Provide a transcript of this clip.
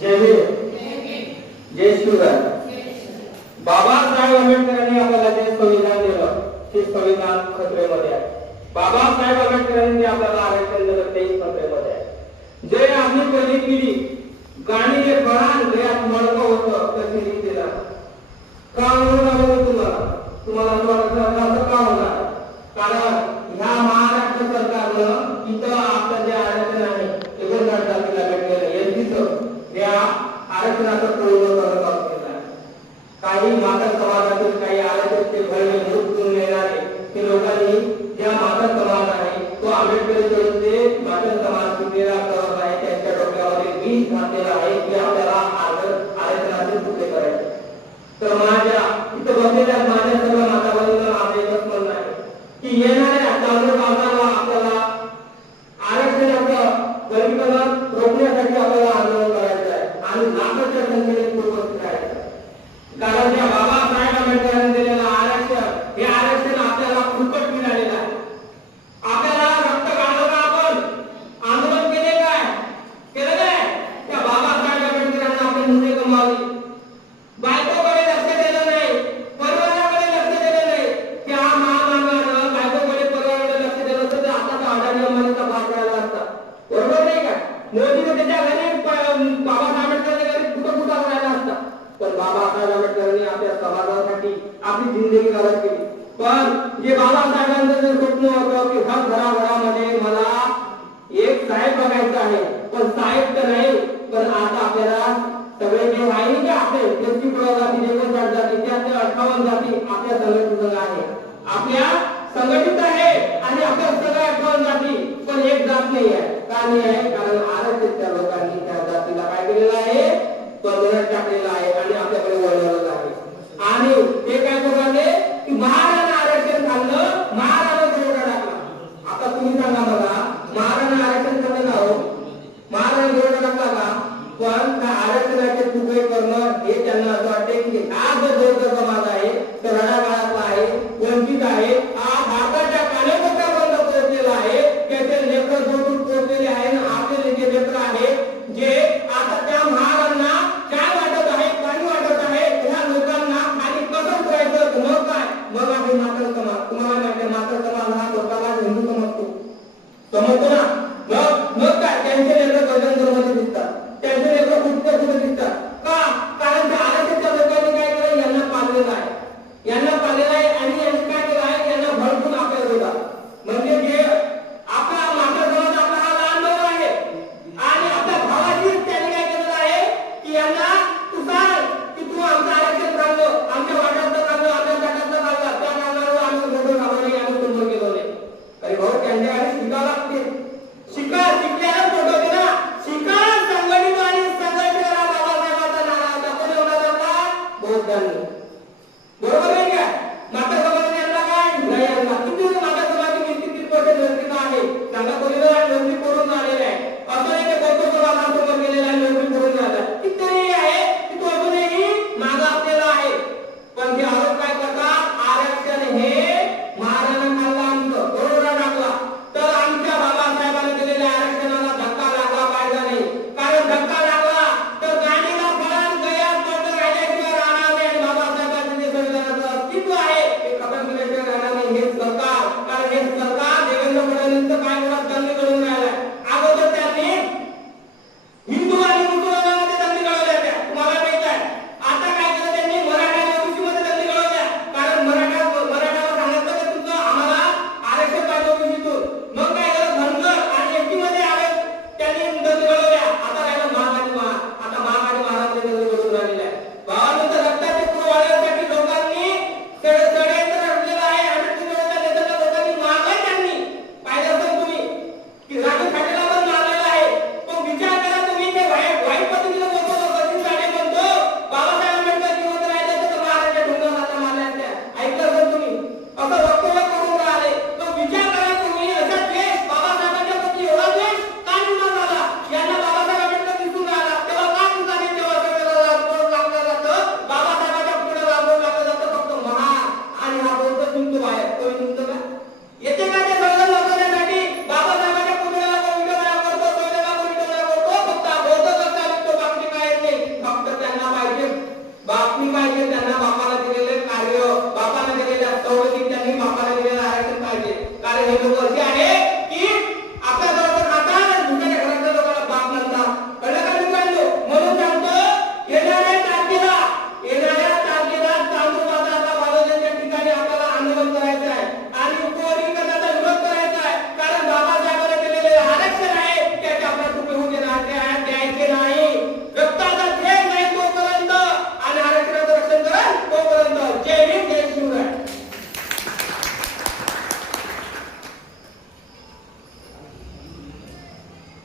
जय भीम, जय शिवराय. बाबासाहेब आंबेडकरांनी आपल्याला जे संविधान दिलं ते संविधान खतरेमध्ये आहे. बाबासाहेब आंबेडकरांनी आपल्याला आरक्षण दिलं तेही खतरेमध्ये आहे. जे आपली पहिली पिढी गाणी जे बळान गळ्यात मळकं होतं तशी रीतीला का म्हणून तुम्हाला असं वाटतं असं का होणार? कारण ह्या महाराष्ट्र सरकारनं इथं आपलं जे आरक्षण आहे एकोणसाठ जातीला भेटलेलं एसटीचं या आरक्षणाचं प्रयोग करत केलं. काही माता समाजातील काही आरक्षण ते भरणे मुक्त येणारे ते लोकांनी ज्या माता समाज आहे तो आंबेडकर चळवळीचे माता समाज शिकलेला करत आहे त्यांच्या डोक्यामध्ये वीज घातलेला आहे की आपल्याला आरक्षणाचे पुढे करायचे. तर माझ्या इथं बसलेल्या माझ्या सर्व माता बहिणींना माझं एकच म्हणणं आहे की येणाऱ्या चालू काळाला आपल्याला आरक्षणाचं गरीबीकरण रोखण्यासाठी आपल्याला आंदोलन करायचं आहे आणि लाखाच्या संख्येने उपस्थित राहायचं आहे. कारण त्या बाबासाहेब आंबेडकरांनी दिलेलं आरक्षण हे आरक्षण आपल्याला फुकट मिळालेलं आहे. आपल्याला रक्त गाळलं का? आपण आंदोलन केले काय? केलं काय? त्या बाबासाहेब आंबेडकरांना आपली मुले गमावली. बायकोकडे लक्ष दिलं नाही, परिवाराकडे लक्ष दिलं नाही. त्या महामानवानं बायकोकडे परिवाराकडे लक्ष दिलं असतं तर आता अडाणी अंबानीचा भाग राहिला असता. बरोबर नाही का? मोदीने त्याच्या घरी बाबासाहेब आंबेडकरांच्या घरी कुठं राहिला असता. पण बाबासाहेब आंबेडकरांनी आपल्या समाजासाठी आपली जिंदगी घालत केली. पण जे बाबासाहेबांचं जे स्वप्न होतं की हर घराघरामध्ये मला एक साहेब बघायचा आहे, पण साहेब तर नाही पण आता आपल्याला सगळे जे आहे का आपले एसटी प्रवर्गातील 59 जाती त्यातल्या 58 जाती आपल्या संघटित आहे, आपल्या संघटित आहे आणि आपल्या सगळ्या 58 जाती पण एक जात नाही आहे. का नाही आहे? कारण आरक्षित लोकांनी त्या जातीला काय केलेलं आहे? बंधनात टाकलेलं आहे आणि आपल्याकडे वळवलेलं आहे. आणि ते काय बघाले की महाराजांना आरक्षण खाल्लं, महाराजांना विरोध टाकला. आता तुम्ही सांगा मला महाराजांना आरक्षण खाल्लं ना? हो महाराजांना विरोध टाकला का? पण त्या आरक्षणाचे तुकडे करणं हे त्यांना असं वाटते की हा जो समाज आहे तो रडागाळातला आहे,